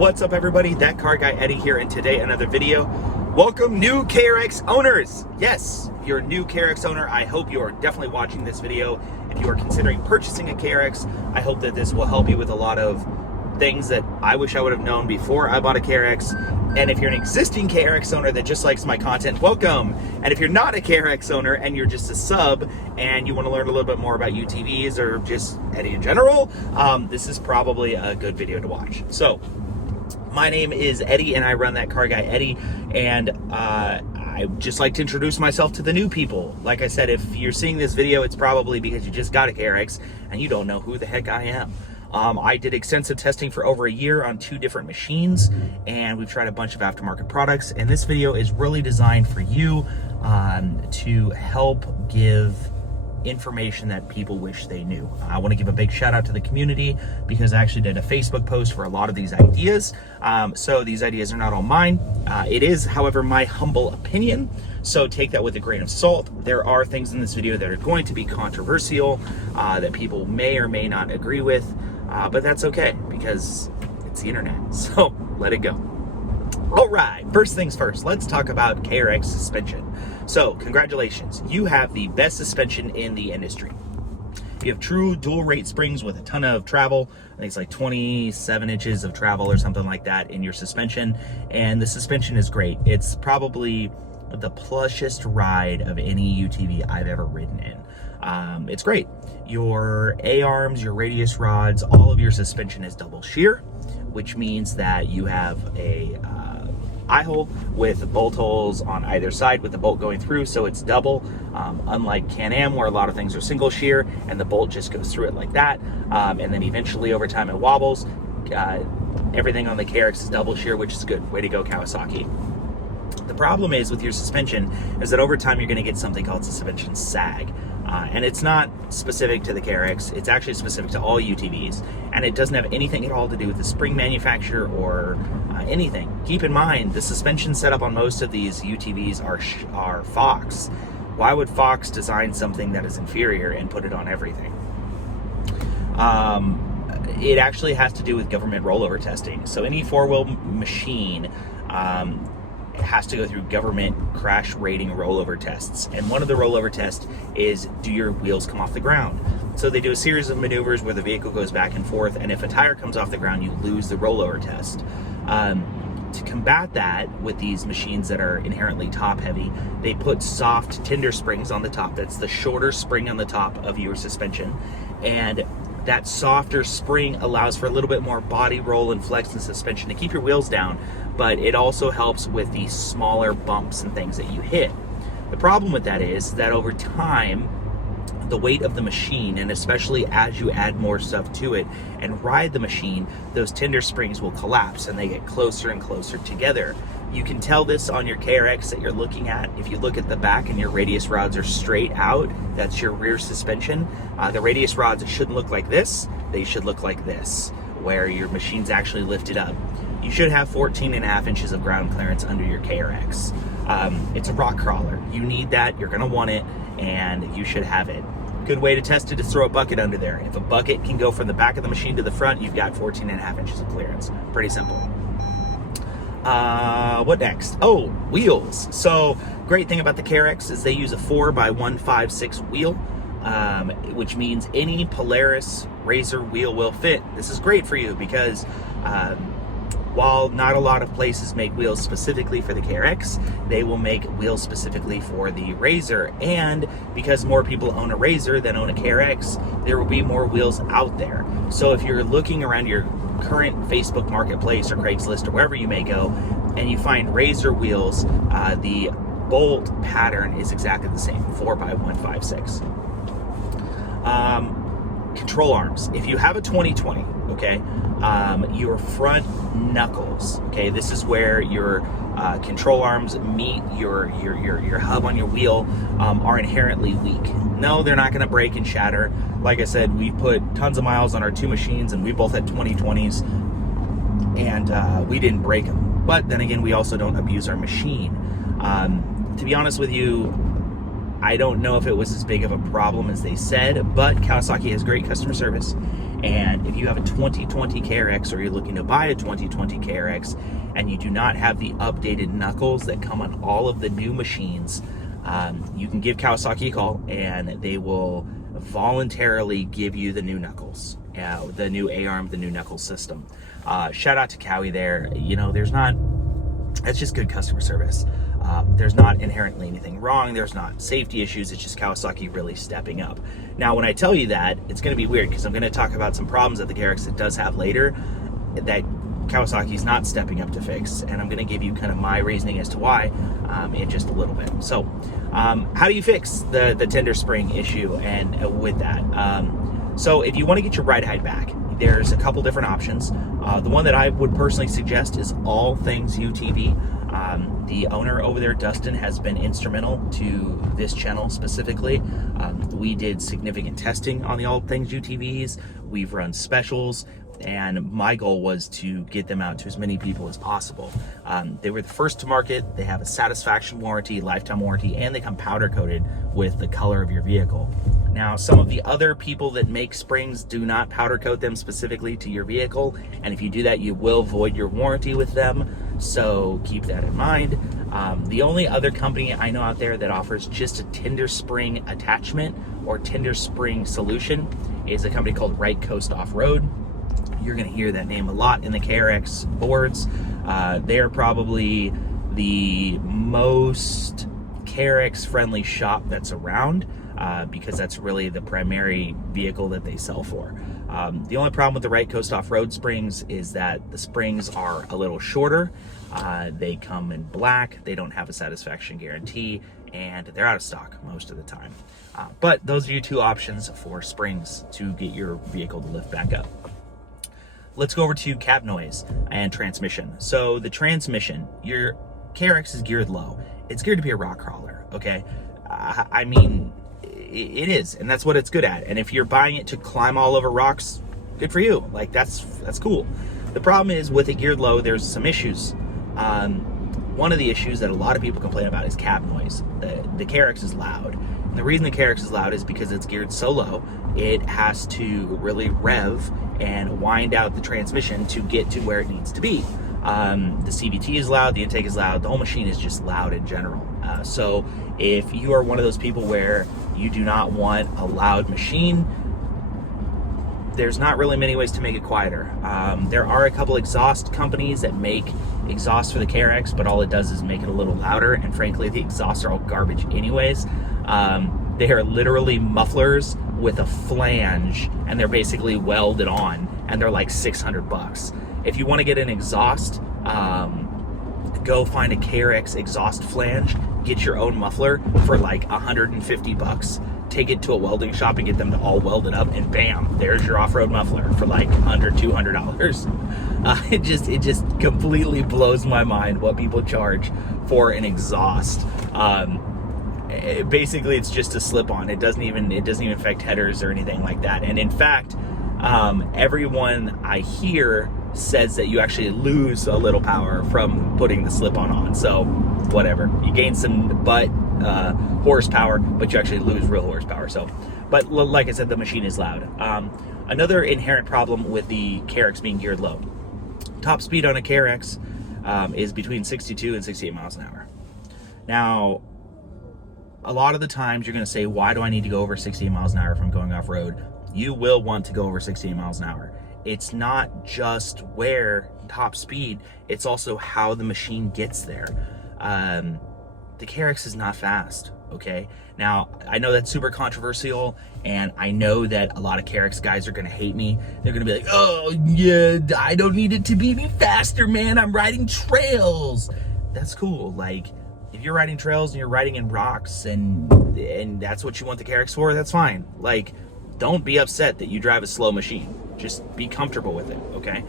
What's up, everybody? That car guy Eddie here, and today another video. Welcome new KRX owners. Yes, if you're a new KRX owner, I hope you are definitely watching this video. If you are considering purchasing a KRX, I hope that this will help you with a lot of things that I wish I would have known before I bought a KRX. And if you're an existing KRX owner that just likes my content, welcome. And if you're not a KRX owner and you're just a sub and you want to learn a little bit more about UTVs or just Eddie in general, this is probably a good video to watch. So, my name is Eddie and I run That Car Guy Eddie, and I just like to introduce myself to the new people. Like I said, if you're seeing this video, it's probably because you just got a KRX and you don't know who the heck I am. I did extensive testing for over a year on 2 different machines, and we've tried a bunch of aftermarket products, and this video is really designed for you to help give information that people wish they knew. I want to give a big shout out to the community because I actually did a Facebook post for a lot of these ideas. So these ideas are not all mine. It is, however, my humble opinion. So take that with a grain of salt. There are things in this video that are going to be controversial, that people may or may not agree with, but that's okay because it's the internet. So let it go. All right, first things first, let's talk about KRX suspension. So, congratulations, you have the best suspension in the industry. You have true dual rate springs with a ton of travel. I think it's like 27 inches of travel or something like that in your suspension. And the suspension is great. It's probably the plushest ride of any UTV I've ever ridden in. It's great. Your A-arms, your radius rods, all of your suspension is double shear, which means that you have a eye hole with bolt holes on either side with the bolt going through, so it's double, unlike Can-Am where a lot of things are single shear and the bolt just goes through it like that, and then eventually over time it wobbles. Everything on the KRX is double shear, which is good. Way to go, Kawasaki. The problem is with your suspension is that over time you're going to get something called suspension sag. And it's not specific to the KRX, it's actually specific to all UTVs, and it doesn't have anything at all to do with the spring manufacturer or anything. Keep in mind, the suspension setup on most of these UTVs are Fox. Why would Fox design something that is inferior and put it on everything? It actually has to do with government rollover testing. So any four-wheel machine has to go through government crash rating rollover tests, and one of the rollover tests is, do your wheels come off the ground? So they do a series of maneuvers where the vehicle goes back and forth, and if a tire comes off the ground, you lose the rollover test. To combat that with these machines that are inherently top heavy, they put soft tender springs on the top. That's the shorter spring on the top of your suspension, and that softer spring allows for a little bit more body roll and flex in the suspension to keep your wheels down, but it also helps with the smaller bumps and things that you hit. The problem with that is that over time, the weight of the machine, and especially as you add more stuff to it and ride the machine, those tender springs will collapse and they get closer and closer together. You can tell this on your KRX that you're looking at. If you look at the back and your radius rods are straight out, that's your rear suspension. The radius rods shouldn't look like this, they should look like this, where your machine's actually lifted up. You should have 14.5 inches of ground clearance under your KRX. It's a rock crawler. You need that, you're gonna want it, and you should have it. Good way to test it is throw a bucket under there. If a bucket can go from the back of the machine to the front, you've got 14.5 inches of clearance. Pretty simple. What next? Oh, wheels. So great thing about the KRX is they use a 4x156 wheel, which means any Polaris Razor wheel will fit. This is great for you because while not a lot of places make wheels specifically for the KRX, they will make wheels specifically for the Razor. And because more people own a Razor than own a KRX, there will be more wheels out there. So if you're looking around your current Facebook marketplace or Craigslist or wherever you may go, and you find Razor wheels, the bolt pattern is exactly the same, 4x156. Control arms. If you have a 2020, okay, your front knuckles, okay, this is where your control arms meet your hub on your wheel, are inherently weak. No, they're not going to break and shatter. Like I said, we've put tons of miles on our 2 machines, and we both had 2020s, and we didn't break them. But then again, we also don't abuse our machine. To be honest with you, I don't know if it was as big of a problem as they said, but Kawasaki has great customer service. And if you have a 2020 KRX or you're looking to buy a 2020 KRX and you do not have the updated knuckles that come on all of the new machines, you can give Kawasaki a call and they will voluntarily give you the new knuckles, the new A-arm, the new knuckles system. Shout out to Cowie there. You know, that's just good customer service. There's not inherently anything wrong. There's not safety issues. It's just Kawasaki really stepping up. Now, when I tell you that, it's going to be weird because I'm going to talk about some problems that the KRX it does have later that Kawasaki's not stepping up to fix. And I'm going to give you kind of my reasoning as to why in just a little bit. So how do you fix the tender spring issue and with that? So if you want to get your ride height back, there's a couple different options. The one that I would personally suggest is all things UTV. The owner over there, Dustin, has been instrumental to this channel specifically. We did significant testing on the all things UTVs. We've run specials, and my goal was to get them out to as many people as possible. They were the first to market. They have a satisfaction warranty, lifetime warranty, and they come powder coated with the color of your vehicle. Now, some of the other people that make springs do not powder coat them specifically to your vehicle, and if you do that, you will void your warranty with them, so keep that in mind. The only other company I know out there that offers just a tender spring attachment or tender spring solution is a company called Right Coast Offroad. You're going to hear that name a lot in the KRX boards. They are probably the most KRX friendly shop that's around. Because that's really the primary vehicle that they sell for. The only problem with the Right Coast Off-Road springs is that the springs are a little shorter. They come in black, they don't have a satisfaction guarantee, and they're out of stock most of the time. But those are your two options for springs to get your vehicle to lift back up. Let's go over to cab noise and transmission. So the transmission, your KRX is geared low. It's geared to be a rock crawler, okay? I mean, it is, and that's what it's good at. And if you're buying it to climb all over rocks, good for you. Like, that's cool. The problem is with it geared low, there's some issues. One of the issues that a lot of people complain about is cab noise. The KRX is loud. And the reason the KRX is loud is because it's geared so low, it has to really rev and wind out the transmission to get to where it needs to be. The CVT is loud, the intake is loud, the whole machine is just loud in general. So if you are one of those people where you do not want a loud machine, there's not really many ways to make it quieter. There are a couple exhaust companies that make exhaust for the KRX, but all it does is make it a little louder, and frankly, the exhausts are all garbage anyways. They are literally mufflers with a flange, and they're basically welded on, and they're like 600 bucks. If you want to get an exhaust, go find a KRX exhaust flange, get your own muffler for like 150 bucks, take it to a welding shop and get them to all weld it up, and bam, there's your off-road muffler for like under $200. It just completely blows my mind what people charge for an exhaust. Basically, it's just a slip-on. It doesn't even affect headers or anything like that. And in fact, everyone I hear says that you actually lose a little power from putting the slip-on on. So whatever, you gain some horsepower, but you actually lose real horsepower. So, but like I said, the machine is loud. Another inherent problem with the KRX being geared low, top speed on a KRX is between 62 and 68 miles an hour. Now, a lot of the times you're going to say, why do I need to go over 68 miles an hour if I'm going off-road? You will want to go over 68 miles an hour. It's not just where top speed, it's also how the machine gets there. The KRX is not fast, okay? Now, I know that's super controversial, and I know that a lot of KRX guys are gonna hate me. They're gonna be like, oh yeah, I don't need it to be any faster, man, I'm riding trails. That's cool. Like, if you're riding trails and you're riding in rocks and that's what you want the KRX for, that's fine. Like, don't be upset that you drive a slow machine. Just be comfortable with it, okay?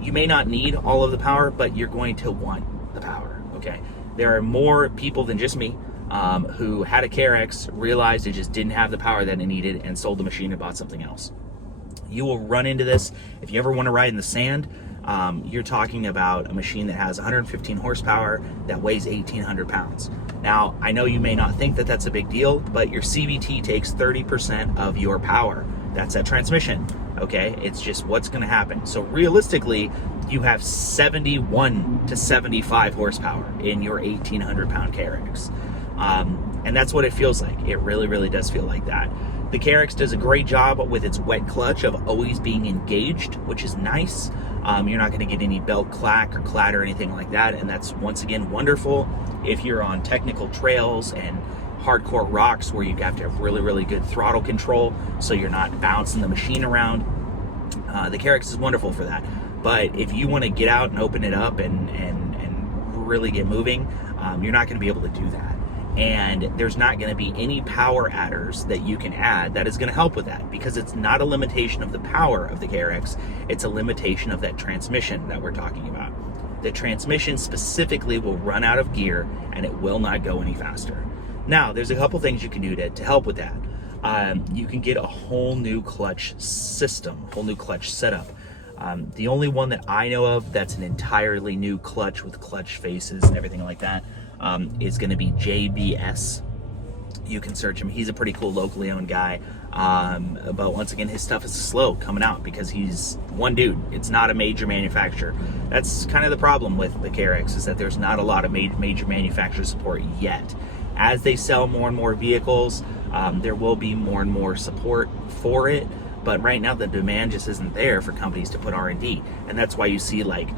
You may not need all of the power, but you're going to want the power, okay? There are more people than just me who had a KRX, realized it just didn't have the power that it needed, and sold the machine and bought something else. You will run into this if you ever want to ride in the sand. you're talking about a machine that has 115 horsepower that weighs 1,800 pounds. Now, I know you may not think that that's a big deal, but your CVT takes 30% of your power. That's that transmission, okay? It's just what's gonna happen. So realistically, you have 71 to 75 horsepower in your 1,800 pound KRX. And that's what it feels like. It really, really does feel like that. The KRX does a great job with its wet clutch of always being engaged, which is nice. You're not gonna get any belt clack or clatter or anything like that. And that's, once again, wonderful if you're on technical trails and hardcore rocks where you have to have really, really good throttle control so you're not bouncing the machine around. The KRX is wonderful for that. But if you wanna get out and open it up and really get moving, you're not gonna be able to do that. And there's not going to be any power adders that you can add that is going to help with that, because it's not a limitation of the power of the KRX, it's a limitation of that transmission that we're talking about. The transmission specifically will run out of gear and it will not go any faster. Now, there's a couple things you can do to help with that. You can get a whole new clutch system, whole new clutch setup. The only one that I know of that's an entirely new clutch with clutch faces and everything like that is going to be JBS. You can search him. He's a pretty cool locally owned guy. But once again, his stuff is slow coming out because he's one dude. It's not a major manufacturer. That's kind of the problem with the KRX, is that there's not a lot of major manufacturer support yet. As they sell more and more vehicles, there will be more and more support for it. But right now the demand just isn't there for companies to put R&D. And that's why you see like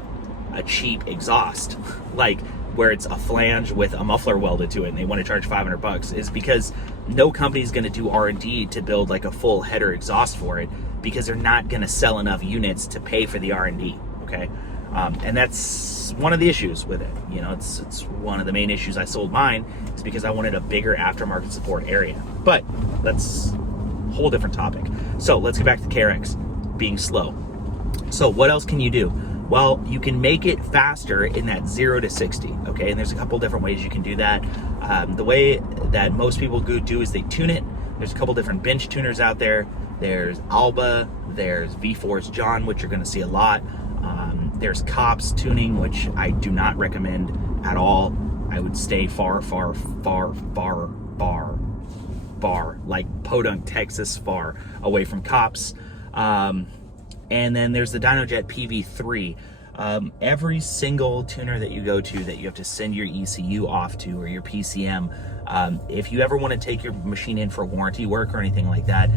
a cheap exhaust, like where it's a flange with a muffler welded to it and they want to charge $500, is because no company's going to do R&D to build like a full header exhaust for it, because they're not going to sell enough units to pay for the R&D, okay? And that's one of the issues with it. You know, it's one of the main issues I sold mine, is because I wanted a bigger aftermarket support area. But that's a whole different topic. So let's get back to the KRX being slow. So what else can you do? Well, you can make it faster in that 0 to 60, okay? And there's a couple different ways you can do that. The way that most people do is they tune it. There's a couple different bench tuners out there. There's Alba, there's V-Force John, which you're gonna see a lot. There's Cops tuning, which I do not recommend at all. I would stay far, like Podunk, Texas, far away from Cops. And then there's the Dynojet PV3. Every single tuner that you go to that you have to send your ECU off to, or your PCM, if you ever want to take your machine in for warranty work or anything like that,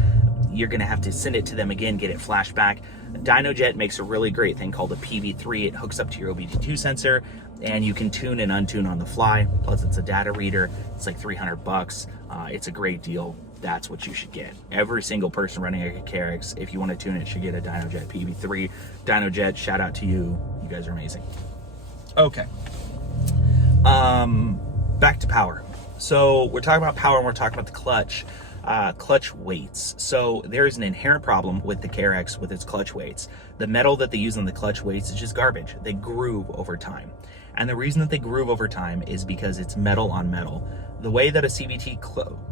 you're going to have to send it to them again, get it flashed back. Dynojet makes a really great thing called a PV3. It hooks up to your OBD2 sensor and you can tune and untune on the fly. Plus it's a data reader. It's like $300. It's a great deal. That's what you should get. Every single person running a KRX, if you want to tune it, should get a Dynojet PV3. Dynojet, shout out to you. You guys are amazing. Okay. Back to power. So we're talking about power and we're talking about the clutch. Clutch weights. So there's an inherent problem with the KRX with its clutch weights. The metal that they use on the clutch weights is just garbage. They groove over time. And the reason that they groove over time is because it's metal on metal. The way that a CVT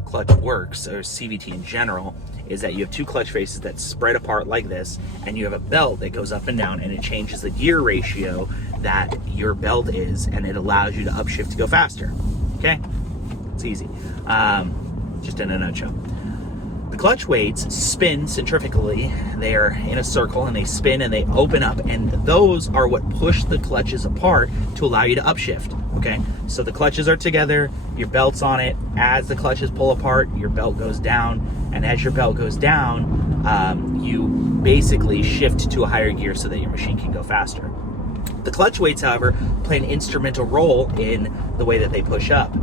clutch works, or CVT in general, is that you have two clutch faces that spread apart like this, and you have a belt that goes up and down, and it changes the gear ratio that your belt is, and it allows you to upshift to go faster. Okay? It's easy. Just in a nutshell. The clutch weights spin centrifugally. They are in a circle and they spin and they open up, and those are what push the clutches apart to allow you to upshift. Okay, so the clutches are together, your belt's on it. As the clutches pull apart, your belt goes down, and as your belt goes down, you basically shift to a higher gear so that your machine can go faster. The clutch weights, however, play an instrumental role in the way that they push up.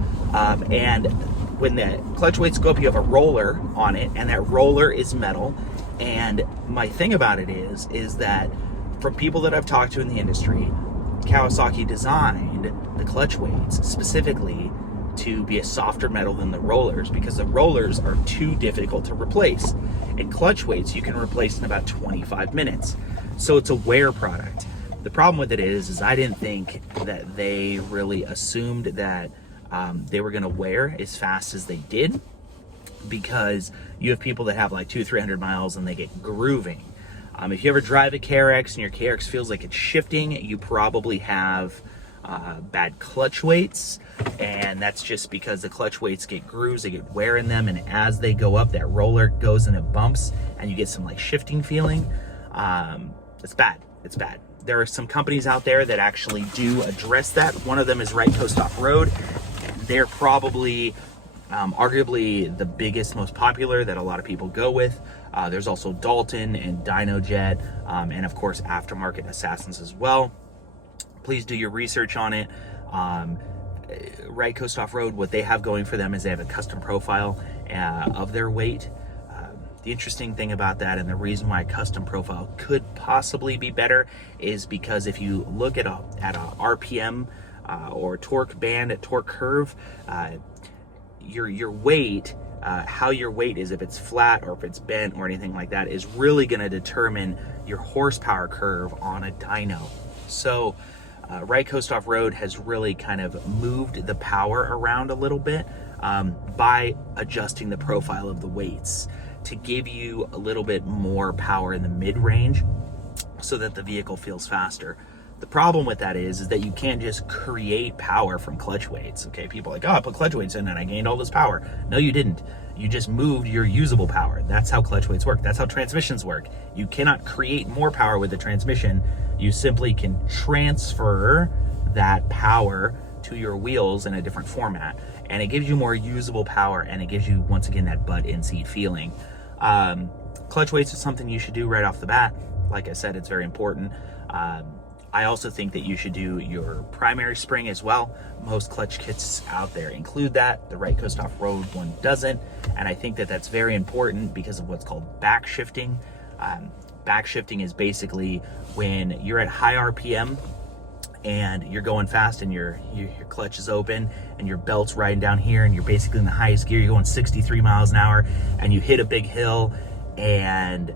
And when the clutch weights go up, you have a roller on it, and that roller is metal. And my thing about it is that from people that I've talked to in the industry, Kawasaki designed the clutch weights specifically to be a softer metal than the rollers, because the rollers are too difficult to replace. And clutch weights you can replace in about 25 minutes. So it's a wear product. The problem with it is I didn't think that they really assumed that they were gonna wear as fast as they did, because you have people that have like 200-300 miles and they get grooving. If you ever drive a KRX and your KRX feels like it's shifting, you probably have bad clutch weights, and that's just because the clutch weights get grooves, they get wear in them, and as they go up, that roller goes and it bumps, and you get some like shifting feeling. It's bad. It's bad. There are some companies out there that actually do address that. One of them is Right Coast Offroad. They're probably arguably the biggest, most popular that a lot of people go with. There's also Dalton and Dynojet, and of course aftermarket Assassins as well. Please do your research on it. Right Coast Offroad, what they have going for them is they have a custom profile of their weight. The interesting thing about that, and the reason why a custom profile could possibly be better, is because if you look at a RPM or torque band, a torque curve, your weight, how your weight is, if it's flat or if it's bent or anything like that, is really going to determine your horsepower curve on a dyno. So Right Coast Offroad has really kind of moved the power around a little bit by adjusting the profile of the weights to give you a little bit more power in the mid-range so that the vehicle feels faster. The problem with that is that you can't just create power from clutch weights. Okay, people are like, oh, I put clutch weights in and I gained all this power. No, you didn't. You just moved your usable power. That's how clutch weights work. That's how transmissions work. You cannot create more power with the transmission. You simply can transfer that power to your wheels in a different format, and it gives you more usable power, and it gives you, once again, that butt in seat feeling. Clutch weights is something you should do right off the bat. Like I said, it's very important. I also think that you should do your primary spring as well. Most clutch kits out there include that. The Right Coast Offroad one doesn't, and I think that that's very important because of what's called back shifting. Back shifting is basically when you're at high RPM and you're going fast and your clutch is open and your belt's riding down here and you're basically in the highest gear, you're going 63 miles an hour, and you hit a big hill, and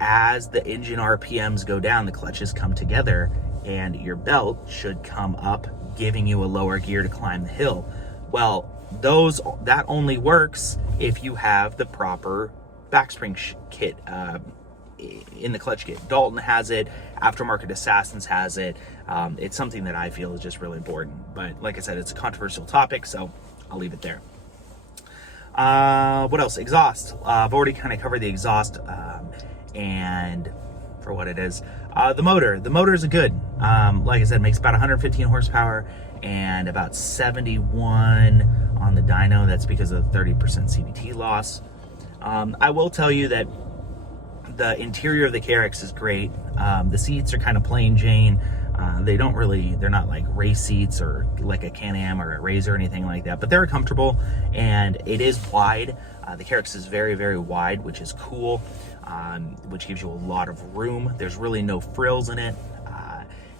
as the engine RPMs go down, the clutches come together and your belt should come up, giving you a lower gear to climb the hill. Well, that only works if you have the proper backspring kit in the clutch kit. Dalton has it, aftermarket Assassins has it. It's something that I feel is just really important, but like I said, it's a controversial topic, so I'll leave it there. What else? Exhaust. I've already kind of covered the exhaust and for what it is. The motor is good. Like I said, it makes about 115 horsepower and about 71 on the dyno. That's because of the 30% CVT loss. I will tell you that the interior of the KRX is great. The seats are kind of plain Jane. They're not like race seats or like a Can-Am or a Razor or anything like that, but they're comfortable, and it is wide. The KRX is very, very wide, which is cool, which gives you a lot of room. There's really no frills in it.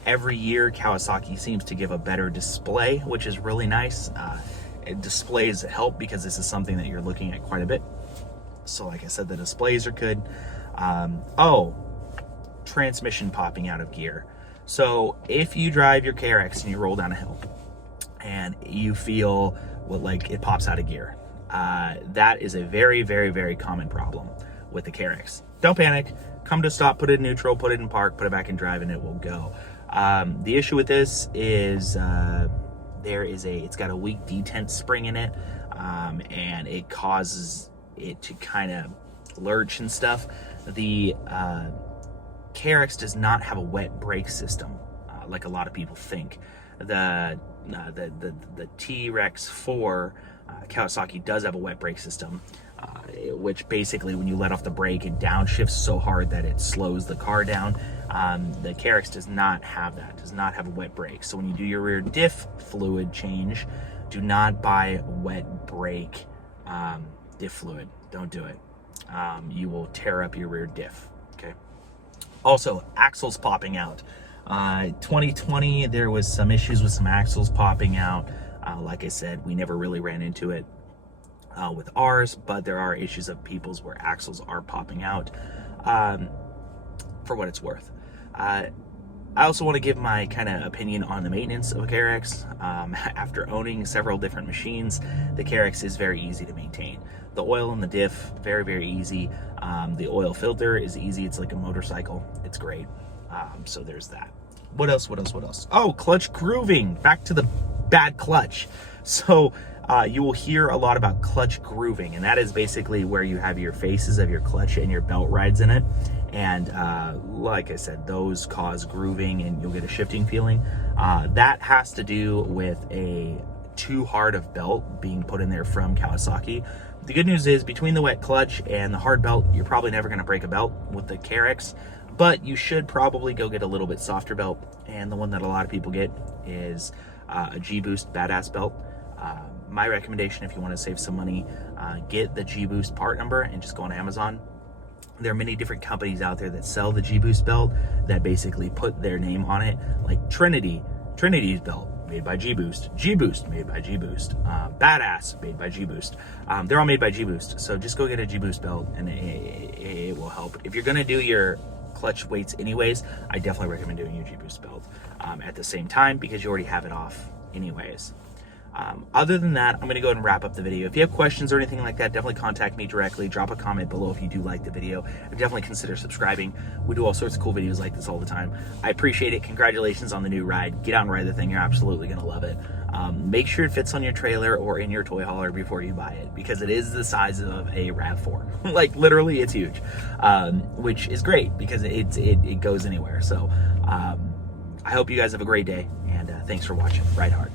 Every year, Kawasaki seems to give a better display, which is really nice. Displays help because this is something that you're looking at quite a bit. So like I said, the displays are good. Transmission popping out of gear. So if you drive your KRX and you roll down a hill and you feel like it pops out of gear, that is a very, very, very common problem with the KRX. Don't panic. Come to stop, put it in neutral, put it in park, put it back in drive, and it will go. The issue with this is it's got a weak detent spring in it, and it causes it to kind of lurch and stuff. The KRX does not have a wet brake system like a lot of people think. The T-Rex 4 Kawasaki does have a wet brake system, which basically when you let off the brake, it downshifts so hard that it slows the car down. The KRX does not have that, does not have a wet brake. So when you do your rear diff fluid change, do not buy wet brake diff fluid. Don't do it. You will tear up your rear diff. Okay. Also, axles popping out. 2020, there was some issues with some axles popping out. Like I said, we never really ran into it with ours, but there are issues of people's where axles are popping out. For what it's worth, I also want to give my kind of opinion on the maintenance of a KRX. After owning several different machines, the KRX is very easy to maintain. The oil in the diff, very, very easy. The oil filter is easy. It's like a motorcycle. It's great. So there's that. What else? Oh, clutch grooving. Back to the bad clutch. So you will hear a lot about clutch grooving, and that is basically where you have your faces of your clutch and your belt rides in it. And like I said, those cause grooving and you'll get a shifting feeling. That has to do with a too hard of belt being put in there from Kawasaki. The good news is, between the wet clutch and the hard belt, you're probably never going to break a belt with the KRX, but you should probably go get a little bit softer belt. And the one that a lot of people get is a G-Boost Badass belt. My recommendation, if you want to save some money, get the G-Boost part number and just go on Amazon. There are many different companies out there that sell the G-Boost belt that basically put their name on it, like Trinity's belt, made by G-Boost, G-Boost, made by G-Boost, Badass, made by G-Boost. They're all made by G-Boost, so just go get a G-Boost belt, and it will help. If you're going to do your clutch weights anyways, I definitely recommend doing your G-Boost belt at the same time, because you already have it off anyways. Other than that, I'm going to go ahead and wrap up the video. If you have questions or anything like that, definitely contact me directly. Drop a comment below if you do like the video, and definitely consider subscribing. We do all sorts of cool videos like this all the time. I appreciate it. Congratulations on the new ride. Get out and ride the thing. You're absolutely going to love it. Make sure it fits on your trailer or in your toy hauler before you buy it, because it is the size of a RAV4. Like, literally, it's huge, which is great because it goes anywhere. So I hope you guys have a great day, and thanks for watching. Ride hard.